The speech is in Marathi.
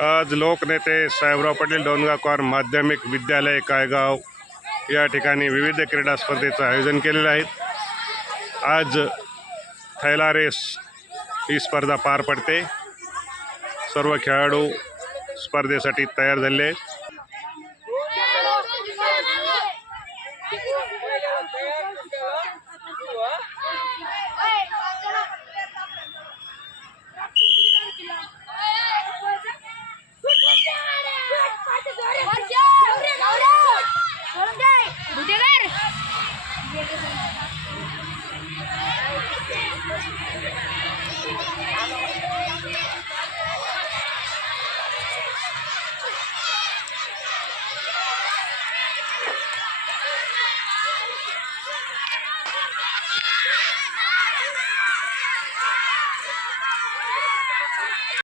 आज लोकनेते साहेबराव पाटील डोनगावकर माध्यमिक विद्यालय कायगाव या ठिकाणी विविध क्रीडा स्पर्धेचं आयोजन केलेलं आहे. आज थैला रेस ही स्पर्धा पार पडते. सर्व खेळाडू स्पर्धेसाठी तयार झाले आहेत. भुतेकर